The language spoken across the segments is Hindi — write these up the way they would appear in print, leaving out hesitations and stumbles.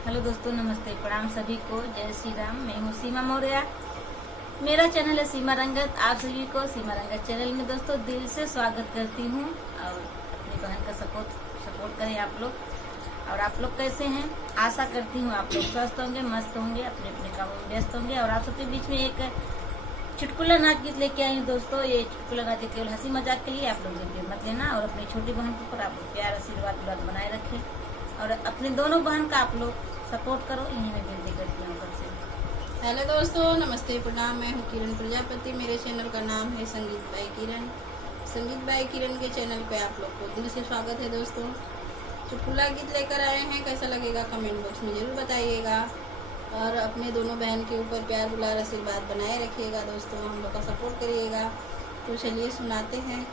हेलो दोस्तों, नमस्ते, प्रणाम सभी को। जय श्री राम। मैं हूँ सीमा मौर्य। मेरा चैनल है सीमा रंगत। आप सभी को सीमा रंगत चैनल में दोस्तों दिल से स्वागत करती हूँ और अपनी बहन का सपोर्ट करें आप लोग। और आप लोग कैसे हैं? आशा करती हूँ आप लोग स्वस्थ होंगे, मस्त होंगे, अपने अपने कामों में व्यस्त होंगे। और आप सबके बीच में एक चुटकुला नाच गीत लेके आई हूँ दोस्तों। ये चुटकुला नाच गीत केवल हंसी मजाक के लिए, आप लोग ये मत लेना। और अपनी छोटी बहन के ऊपर आप लोग प्यार आशीर्वाद बनाए रखें और अपने दोनों बहन का आप लोग सपोर्ट करो, यही मैं विनती करती हूँ सबसे। हेलो दोस्तों, नमस्ते, प्रणाम। मैं हूँ किरण प्रजापति। मेरे चैनल का नाम है संगीत बाय किरण। संगीत बाय किरण के चैनल पे आप लोग को दिल से स्वागत है दोस्तों। चुटकुला गीत लेकर आए हैं, कैसा लगेगा कमेंट बॉक्स में जरूर बताइएगा। और अपने दोनों बहन के ऊपर प्यार दुलार आशीर्वाद बनाए रखिएगा दोस्तों, हम लोग का सपोर्ट करिएगा। तो चलिए सुनाते हैं।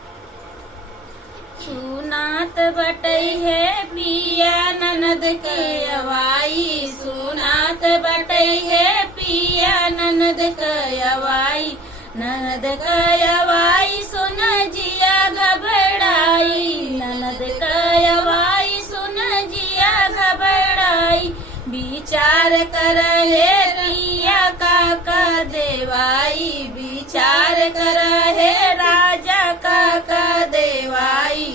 सुनात बटई है पिया ननद के अवाई, सुनात बटई है पिया ननद के अवाई, ननद के अवाई सुन जिया घबराई, ननद के अवाई सुन जिया घबराई, विचार कर हे रिया काका देवाई, विचार कर हे राजा काका देवाई,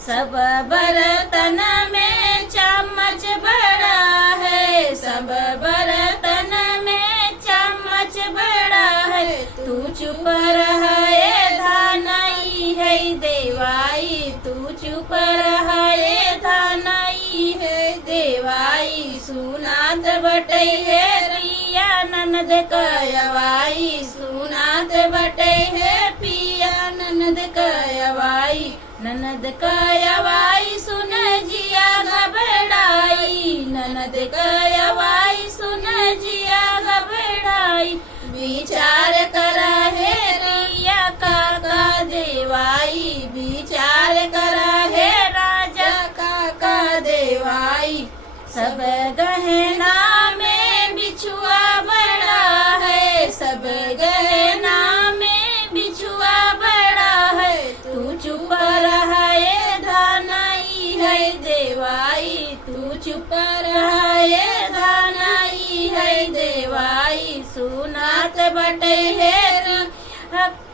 सब बर्तन में चम्मच बड़ा है, सब बर्तन में चम्मच बड़ा है, तू चुप रहे धानई है देवाई, तू चुप रहे धानई है देवाई, सुनात बटई है रिया ननद कयवाई, सुनात बटई है पिया ननद कयवाई, ननद कयवाई सुन जिया घबराई, ननद कयवाई सुन जिया घबराई, विचार कर हे रिया काका देवाई, विचार कर हे राजा काका देवाई, सब गहना में बिछुआ बड़ा है, सब गहना में बिछुआ बड़ा है, तू चुप रहे धानई है देवाई, तू चुप रहे धानई है देवाई, सुनात बटे है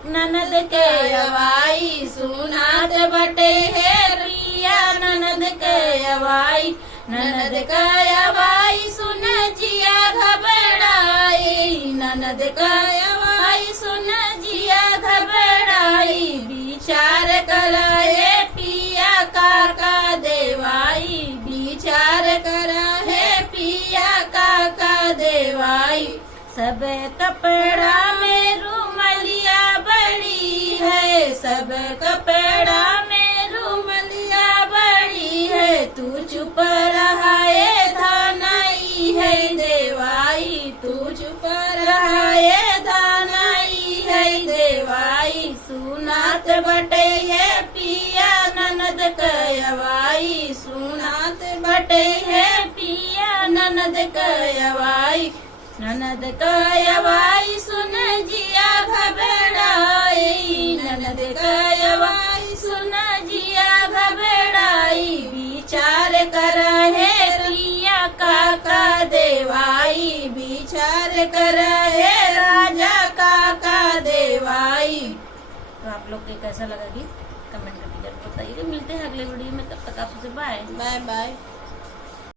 ननद के अवाई, सुनात बटे है रिया ननद के अवाई, ननद का अवाई सुन जिया घबराई, ननद का अवाई सुन जिया घबराई, विचार करे पिया काका देवाई, विचार करे पिया काका देवाई, सब कपड़ा में रुमलिया बड़ी है, सब कपड़ा में रुमलिया बड़ी है, तू चुप रहे धानई है देवाई, तू चुप रहे धानई है देवाई, सुनात बटे है पिया ननद कयवाई, सुनात बटे है पिया ननद कयवाई, ननद कयवाई सुन जिया घबराई, ननद कयवाई सुन जिया घबराई, विचार कर हे रिया काका देवाई, विचार कर हे राजा काका देवाई। तो आप लोग को कैसा लगा कि कमेंट करके जरूर बताइए। मिलते हैं अगले वीडियो में, तब तक आप सबसे बाय बाय बाय।